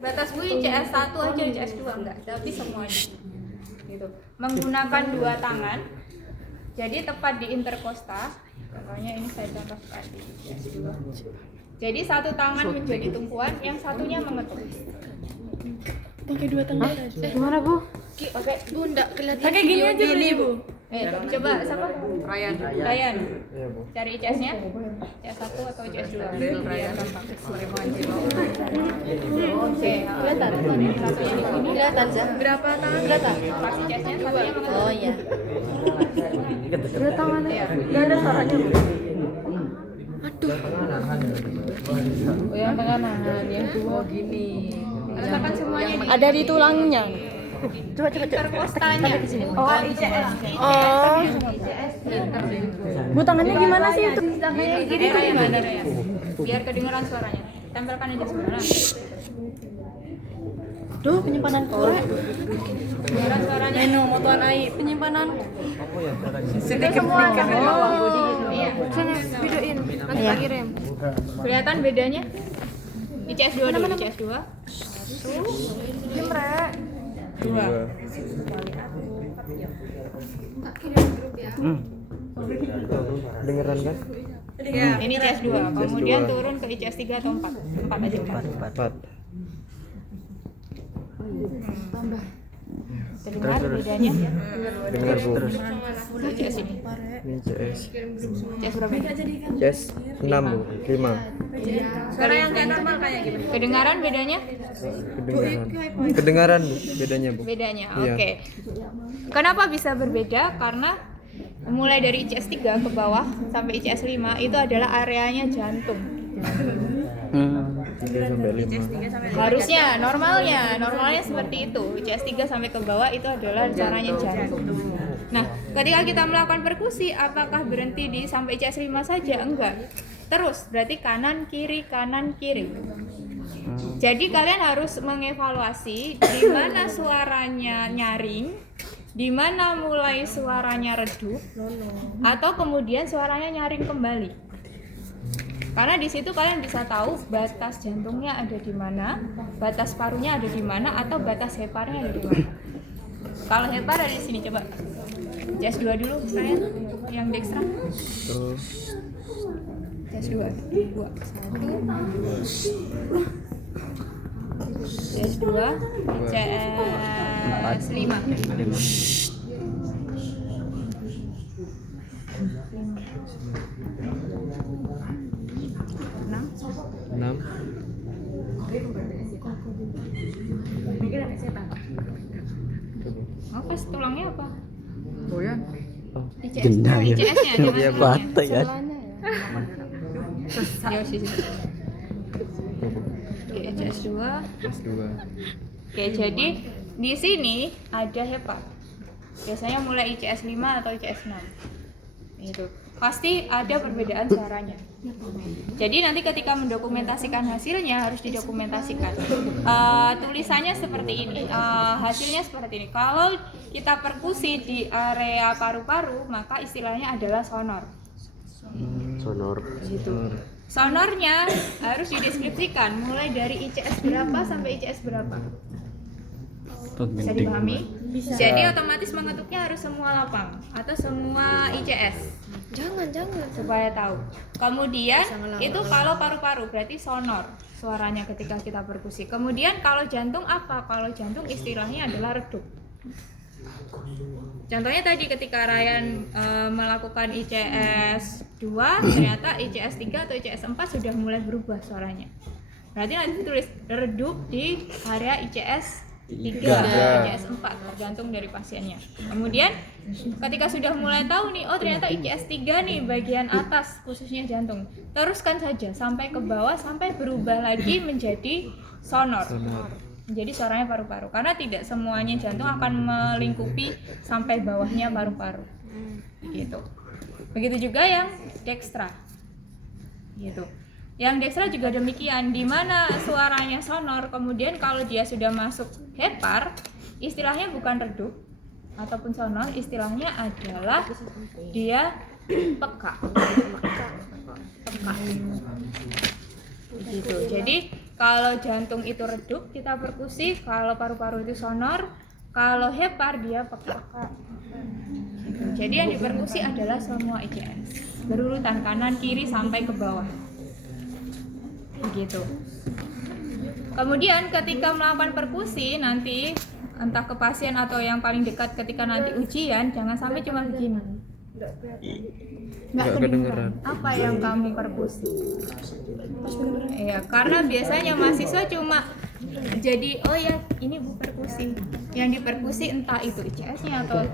Batas Bu ICS 1 aja, ICS 2 enggak, tapi semuanya. Gitu. Menggunakan dua tangan. Jadi tepat di interkosta. Contohnya ini saya contohkan di ICS 2. Jadi satu tangan menjadi tumpuan, yang satunya mengetuk. Pakai dua tangan aja. Gimana Bu? Pakai Bu, enggak kelihatan. Pakai gini aja dulu Bu. coba siapa? Ryan. Iya, Bu. Cari ICS-nya. ICS 1 atau ICS 2? Ryan. Oke, kelihatan. Satunya di sini. Kelihatan sih. Berapa tangan? Kelihatan. Pas ICS-nya satunya mengetuk. Oh iya. Dua tangan ya. Enggak ada suaranya Bu. Aduh. Oh, yang tengah nahan, yang dua gini. Letakkan semuanya di Ada di tulangnya. Coba. interkostanya. Oh, ICS. Oh. ICS. Bu tangannya gimana sih itu? Gini tuh gimana ya? Biar kedengeran suaranya. Tempelkan aja sebenarnya. Duh, penyimpanan korek. Kedengeran suaranya. Neno, motoan air. Penyimpanan. Semua Iya. Sini, videoin. Nanti tak kirim. Kelihatan bedanya? ICS 2 dulu, ICS 2. Dua. Dengeran kan? Ini ICS 2. Kemudian turun ke ICS 3 atau 4? 4 aja. 4. Terdengar bedanya? Dengar Bu. ICS ini. Ini CS. ICS berapa? CS 6 Bu. 5. Suara yang kayak normal kayak gimana? Kedengaran bedanya? Kedengaran Bu, bedanya Bu. Bedanya, Iya. oke. Kenapa bisa berbeda? Karena mulai dari ICS 3 ke bawah sampai ICS 5 itu adalah areanya jantung. 3 sampai 5. Harusnya normalnya seperti itu. ICS 3 sampai ke bawah itu adalah caranya jantung. Nah, ketika kita melakukan perkusi, apakah berhenti di sampai ICS 5 saja? Enggak. Terus, berarti kanan kiri. Jadi kalian harus mengevaluasi di mana suaranya nyaring, di mana mulai suaranya redup, atau kemudian suaranya nyaring kembali. Karena di situ kalian bisa tahu batas jantungnya ada di mana, batas parunya ada di mana, atau batas heparnya ada di mana. Kalau hepar ada di sini, coba. ICS 2 dulu, saya yang dextra. Terus ICS 2. 1. ICS 2, ICS 5. 6. Apa tulangnya apa? Goyang. ICS. Jenda ya. ICS-nya Iya, jangan bata ya. Ya sih. Oke, ICS 2. CS 2. Oke, jadi di sini ada hepar. Biasanya mulai ICS 5 atau ICS 6. Itu. Pasti ada perbedaan suaranya. Jadi nanti ketika mendokumentasikan hasilnya harus didokumentasikan. Tulisannya seperti ini, hasilnya seperti ini. Kalau kita perkusi di area paru-paru, maka istilahnya adalah sonor. Sonor. Gitu. Sonornya harus dideskripsikan mulai dari ICS berapa sampai ICS berapa. Bisa dipahami? Jadi otomatis mengetuknya harus semua lapang atau semua ICS. Jangan. Supaya tahu. Kemudian itu kalau paru-paru berarti sonor suaranya ketika kita perkusi. Kemudian kalau jantung apa? Kalau jantung istilahnya adalah redup. Contohnya tadi ketika Ryan melakukan ICS 2, ternyata ICS 3 atau ICS 4 sudah mulai berubah suaranya. Berarti nanti tulis redup di area ICS 3, ICS 4, tergantung dari pasiennya. Kemudian ketika sudah mulai tahu nih, oh ternyata ICS 3 nih bagian atas khususnya jantung, teruskan saja sampai ke bawah sampai berubah lagi menjadi sonor. Jadi suaranya paru-paru, karena tidak semuanya jantung akan melingkupi sampai bawahnya paru-paru. Gitu. Begitu juga yang dextra. Gitu. Yang dextra juga demikian, di mana suaranya sonor, kemudian kalau dia sudah masuk hepar, istilahnya bukan redup ataupun sonor, istilahnya adalah dia peka. Gitu. Jadi kalau jantung itu redup kita perkusi, kalau paru-paru itu sonor, kalau hepar dia peka-peka. Gitu. Jadi yang diperkusi adalah semua ICS, berurutan kanan kiri sampai ke bawah. Begitu. Kemudian ketika melakukan perkusi nanti entah ke pasien atau yang paling dekat ketika nanti ujian, jangan sampai cuma begini. Nggak kedengeran apa yang kamu perkusi. Ya, karena biasanya mahasiswa cuma jadi oh ya ini bu perkusi. Yang diperkusi entah itu ICS-nya atau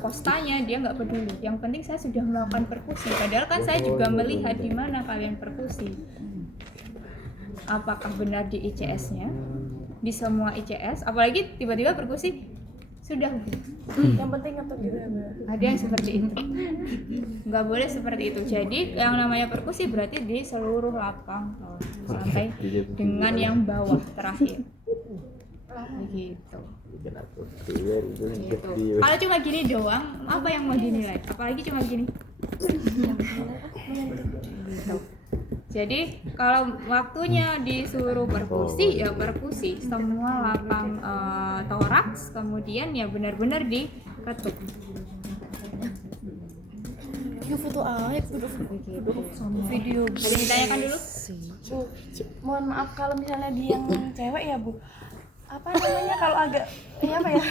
kostanya dia nggak peduli. Yang penting saya sudah melakukan perkusi. Padahal kan saya juga melihat di mana kalian perkusi. Apakah benar di ICS-nya, di semua ICS, apalagi tiba-tiba perkusi sudah Yang penting ngetok juga. ada yang seperti itu. Nggak boleh seperti itu. Jadi yang namanya perkusi berarti di seluruh lapang sampai dengan yang bawah terakhir begitu. Kalau cuma gini doang, apa yang mau dinilai? Apalagi cuma gini. Gitu. Jadi kalau waktunya disuruh perkusi ya perkusi semua lapang toraks, kemudian ya benar-benar diketuk. Ini foto Aib, video. Ada yang ditanyakan dulu? Bu, mohon maaf kalau misalnya dia yang cewek ya Bu. Apa namanya kalau agak apa ya?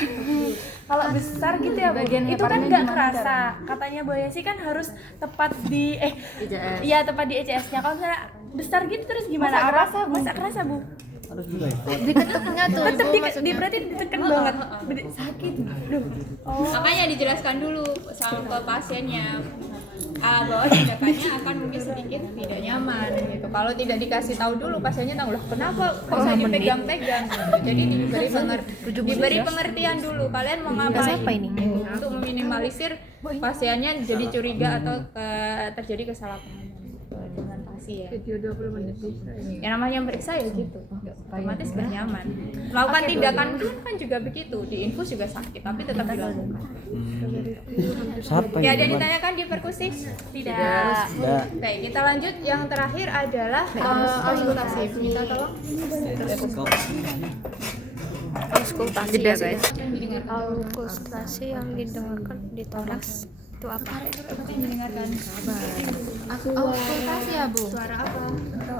Kalau besar gitu ya Bu. Itu kan nggak kerasa. Katanya Bu Yesi kan harus tepat di ICS. Iya tepat di ECS-nya. Kalau misalnya besar gitu terus gimana? Masa kerasa Bu? Diketuknya tuh Tetap Bu, berarti ditekan banget. Sakit. Duh. Oh. Makanya dijelaskan dulu sama ke pasiennya bahwa tindakannya akan mungkin sedikit tidak nyaman gitu. Kalau tidak dikasih tahu dulu pasiennya tahu lah kenapa kok saya dipegang-pegang gitu. Jadi diberi pengertian dulu kalian mau ngapain untuk meminimalisir pasiennya jadi curiga atau terjadi kesalahpahaman dengan pasien. video 20 menit bisa. Yang namanya meriksa ya gitu, otomatis gak nyaman. Melakukan tindakan dulu kan juga begitu, di infus juga sakit tapi tetap dilakukan. Siapa Ya, ada yang ditanyakan di perkusi? Tidak. Baik, kita lanjut. Yang terakhir adalah auskultasi. Minta tolong. Auskultasi ya guys. Auskultasi yang didengarkan di toraks itu apa? Yang didengarkan. Auskultasi ya Bu? Suara apa?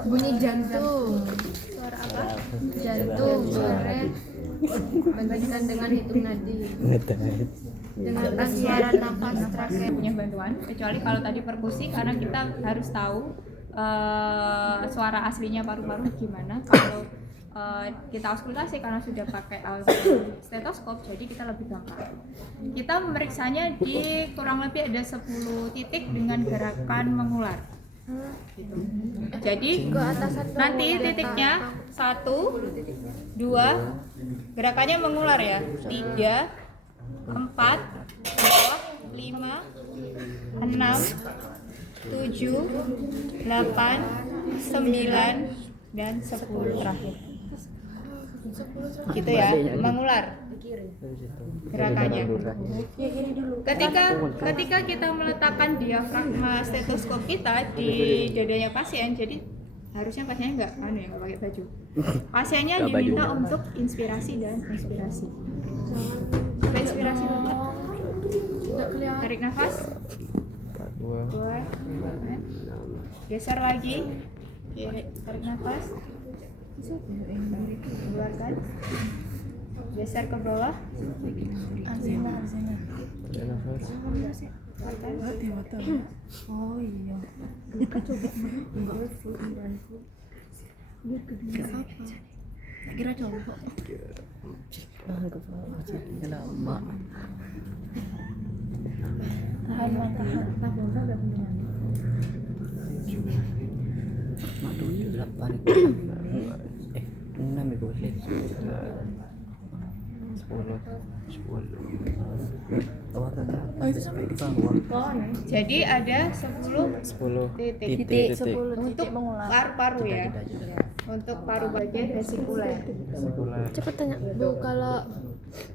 Bunyi jantung. Suara apa? Jantung, suara berkaitan dengan hitung nadi. Dengarkan suara nafas terakhir. Punya bantuan, kecuali kalau tadi perkusi karena kita harus tahu suara aslinya paru-paru gimana. Kalau kita auskultasi karena sudah pakai stetoskop, jadi kita lebih gampang. Kita memeriksanya di kurang lebih ada 10 titik dengan gerakan mengular. Gitu. Jadi nanti titiknya 1, 2, gerakannya mengular ya. 3, 4, 5, 6, 7, 8, 9, dan 10 terakhir. Gitu ya, mengular gerakannya. Ketika kita meletakkan diafragma stetoskop kita di dadanya pasien, jadi harusnya pasiennya nggak pakai baju. Pasiennya diminta untuk inspirasi dan inspirasi. Coba inspirasi banget. Tarik nafas. Buat. Geser lagi. Tarik nafas. Keluarkan. Geser ke bawah. Oh iya. Kira coba. Jadi ada 10 titik untuk paru-paru ya. Untuk paru bagian vesikuler. Cepet tanya Bu, kalau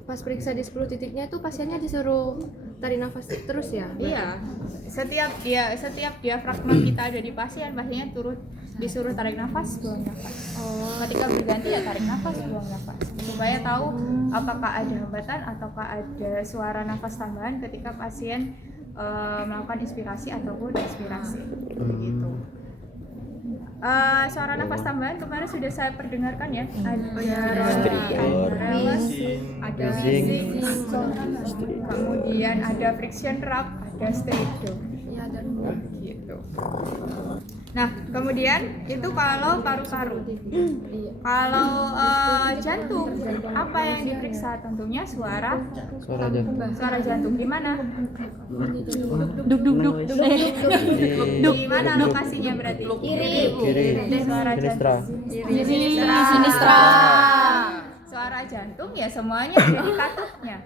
pas periksa di 10 titiknya itu pasiennya disuruh tarik nafas terus ya? Iya. Setiap diafragma kita ada di pasien, pasiennya turut disuruh tarik nafas, buang nafas. Ketika berganti ya tarik nafas, buang nafas. Supaya tahu apakah ada hambatan ataukah ada suara nafas tambahan ketika pasien melakukan inspirasi ataupun ekspirasi. Begitu. Suara nafas tambahan kemarin sudah saya perdengarkan ya. Ada ada bising, kemudian ada friction rub, ada stereo. Ya, ada. Gitu. Nah, kemudian itu kalau paru-paru. Kalau jantung, apa yang diperiksa? Tentunya suara jantung. Suara jantung di mana? Duk. Di mana lokasinya berarti? Kiri. Suara Sinistra. jantung. Sinistra. Suara jantung ya semuanya ada di katupnya.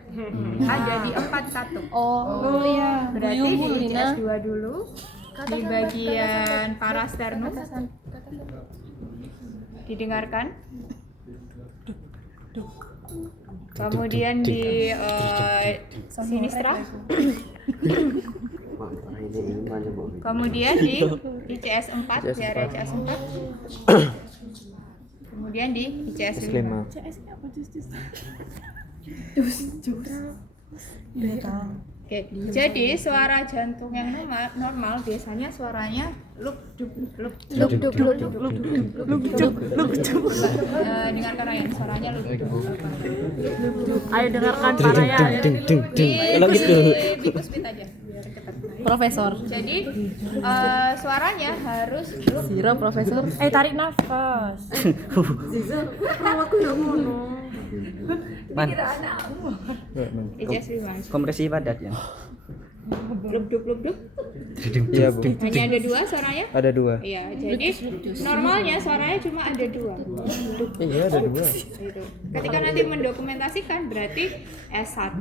Ada di 4 katup. Oh iya. Berarti di ICS 2 dulu. Di bagian parasternum didengarkan, kemudian di sinistra, kemudian di ICS 4, di area ICS 4, kemudian di ICS 5. Oke, jadi suara jantung yang normal biasanya suaranya luk duk. Dengarkan Ryan, suaranya luk duk. Ayo dengarkan para ya. Kalau gitu. Bikus aja biar cepat. Profesor. Jadi suaranya harus luk. Zero profesor. Tarik nafas. Man. ICS 5. Kompresi padat ya. Luk duk. Iya, Bu. Hanya ada 2 suaranya? Ada 2. Iya, jadi normalnya suaranya cuma ada 2. Iya, ada 2. Gitu. Ketika nanti mendokumentasikan berarti S1,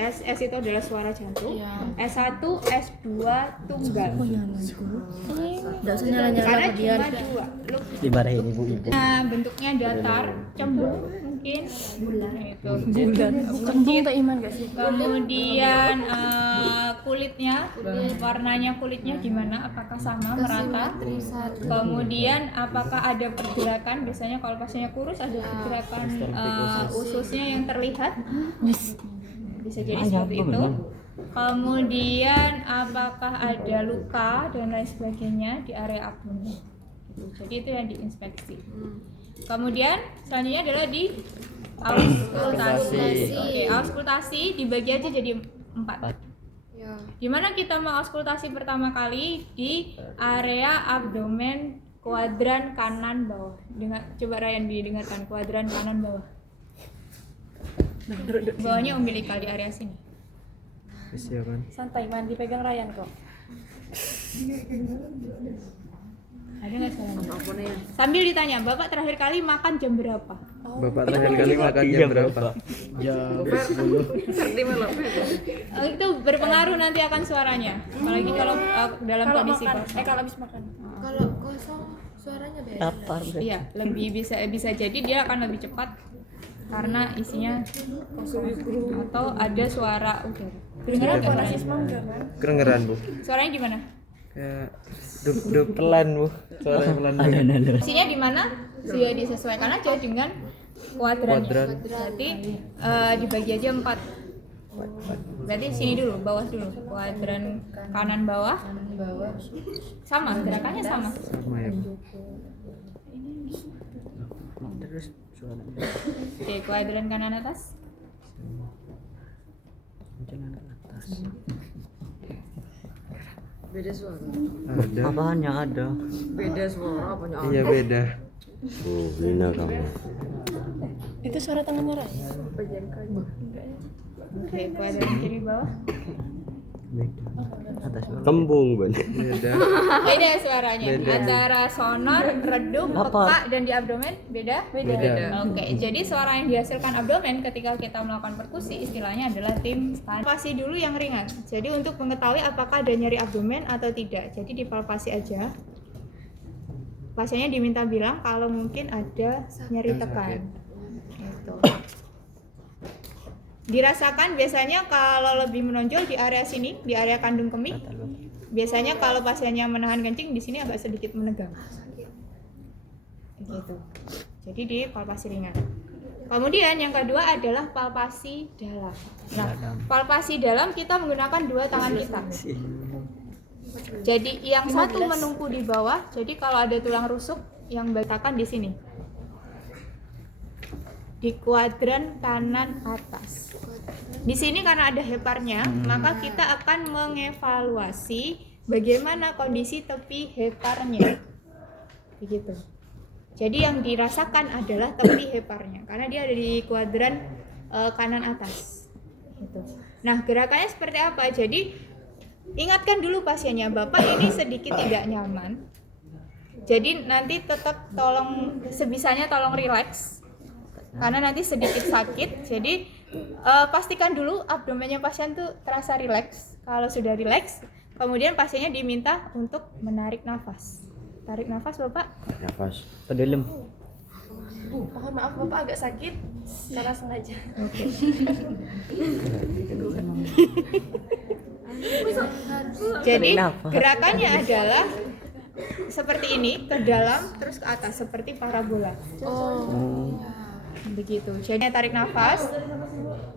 S itu adalah suara jantung, S1, S2 tunggal. Enggak usah nyala-nyala Karena kalian. cuma 2. Look. Dimarahin ibu-ibu. Nah, bentuknya datar, cembung mungkin bulan itu. Kembung ke iman gak sih? Kemudian kulitnya, warnanya kulitnya gimana? Apakah sama merata? Kemudian apakah ada pergerakan? Biasanya kalau pasiennya kurus ada pergerakan ususnya yang terlihat. Bisa jadi seperti itu. Kemudian apakah ada luka dan lain sebagainya di area abdomen. Jadi itu yang diinspeksi. Kemudian selanjutnya adalah di auskultasi. Oke, auskultasi dibagi aja jadi 4. Ya. Dimana kita mau auskultasi pertama kali di area abdomen kuadran kanan bawah. Coba Ryan didengarkan kuadran kanan bawah. Bawahnya umbilikal di area sini. Siapkan. Santai, Man, dipegang Ryan kok. Ada nggak salahnya? Sambil ditanya, Bapak terakhir kali makan jam berapa? Bapak terakhir kali makan jam berapa? Itu berpengaruh nanti akan suaranya. Apalagi kalau dalam Kalau kondisi makan, kosong. kalau habis makan. Kalau kosong suaranya beda. Iya, lebih bisa jadi dia akan lebih cepat karena isinya kosong atau ada suara udara. Kedengeran nggak suaranya? Kedengeran, Bu. Suaranya gimana? Kayak duk pelan, Bu. Suaranya pelan. Isinya di mana? Sudah disesuaikan aja dengan kuadrannya. Kuadran. Berarti dibagi aja 4. Berarti sini dulu, bawah dulu. Kuadran kanan bawah. Sama, gerakannya sama. Sama ya, Bu. Terus suaranya. Oke, kuadran kanan atas. Jangan ke atas. Beda suara. Ada. Apanya ada? Beda suara apanya? Iya, beda. Oh, Lina kamu. Itu suara tangannya Ray. Oke, kuadran kiri bawah. Beda. Atas bawah. Kembung, Ban. Beda. Beda suaranya. Beda. Antara sonor, redup, Apa? peka, dan di abdomen beda? Beda. Oke, jadi suara yang dihasilkan abdomen ketika kita melakukan perkusi istilahnya adalah tim scan. Palpasi dulu yang ringan. Jadi untuk mengetahui apakah ada nyeri abdomen atau tidak. Jadi dipalpasi aja. Pasiennya diminta bilang kalau mungkin ada nyeri tekan. Gitu. Dirasakan biasanya kalau lebih menonjol di area sini, di area kandung kemih. Biasanya kalau pasiennya menahan kencing di sini agak sedikit menegang. Begitu. Jadi di palpasi ringan. Kemudian yang kedua adalah palpasi dalam. Nah, palpasi dalam kita menggunakan dua tangan kita. Jadi yang satu menungku di bawah. Jadi kalau ada tulang rusuk yang letakkan di sini. Di kuadran kanan atas. Di sini karena ada heparnya, maka kita akan mengevaluasi bagaimana kondisi tepi heparnya. Begitu. Jadi yang dirasakan adalah tepi heparnya karena dia ada di kuadran kanan atas. Gitu. Nah, gerakannya seperti apa? Jadi ingatkan dulu pasiennya, Bapak ini sedikit tidak nyaman. Jadi nanti tetap tolong sebisanya tolong rileks. Karena nanti sedikit sakit, jadi pastikan dulu abdomennya pasien tuh terasa rileks. Kalau sudah rileks, kemudian pasiennya diminta untuk menarik nafas. Tarik nafas, Bapak. Nafas. Ke dalam. Mohon maaf Bapak agak sakit secara sengaja. Jadi gerakannya adalah seperti ini, ke dalam terus ke atas seperti parabola. Begitu. Jadi tarik nafas.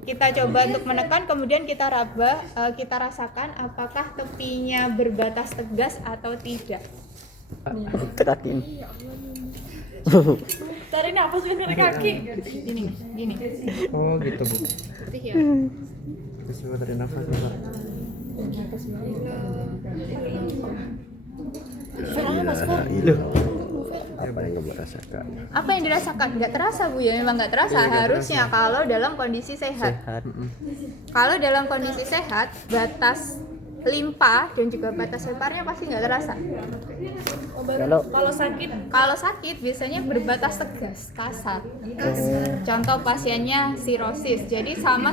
Kita coba untuk menekan, kemudian kita raba, kita rasakan apakah tepinya berbatas tegas atau tidak. Tekakin. Tarik nafas dari kaki. Gini. Oh gitu Bu. Putih ya. Terus coba tarik nafas Pak. Loh. Apa yang kamu rasakan? Apa yang dirasakan? Nggak terasa Bu ya, memang nggak terasa. Harusnya kalau dalam kondisi sehat. Kalau dalam kondisi sehat, batas limpa dan juga batas heparnya pasti nggak terasa. Kalau sakit biasanya berbatas tegas, kasar. Contoh pasiennya sirosis. Jadi sama